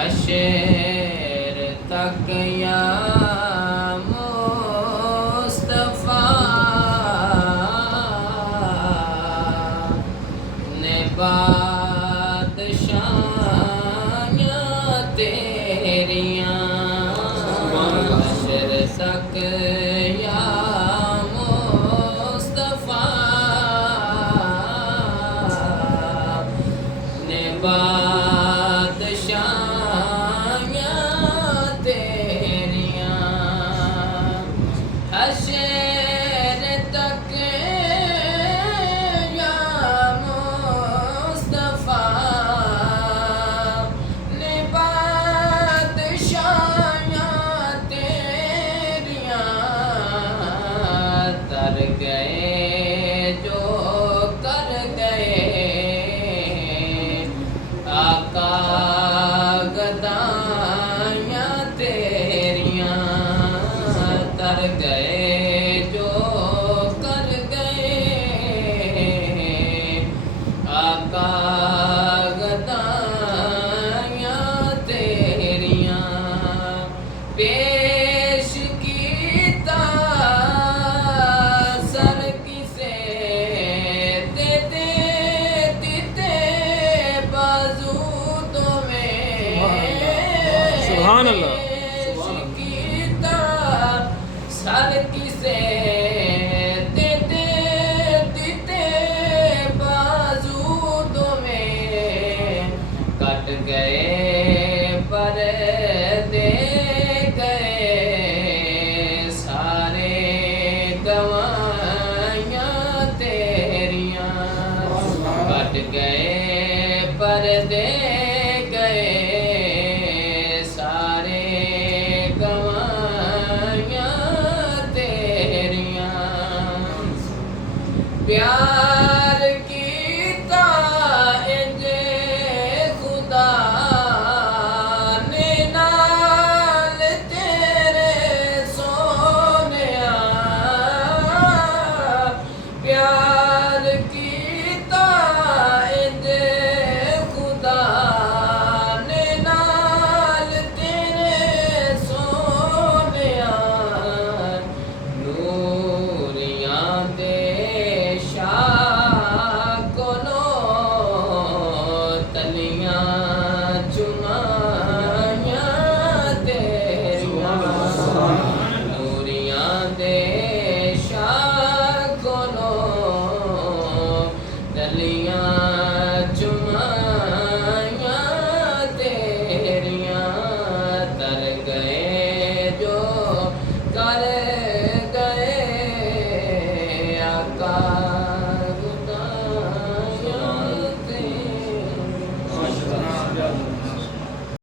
हशर तक या मुस्तफा ने बादशाहियाँ तेरियाँ हशर तक या मुस्तफा ने हशर तक या मुस्तफा ने बादशाहियाँ तेरियाँ तर गए जो कर गए आका गदाइयाँ तेरियाँ तर गए जो कर गए आका गदाइयाँ तेरियाँ पेश कीता सर किसे देते देते बाजू सुभान अल्लाह सर किसे देते देते बाजू में कट गए पर दे गए सारे गवाइयाँ तेरियाँ कट गए पर दे गए सारे प्यार कीता इंजे खुदा ने नाल तेरे सोनिया प्यार कीता इंजे खुदा ने नाल तेरे सोनिया नूरियां दे तेरियाँ तर गए जो कर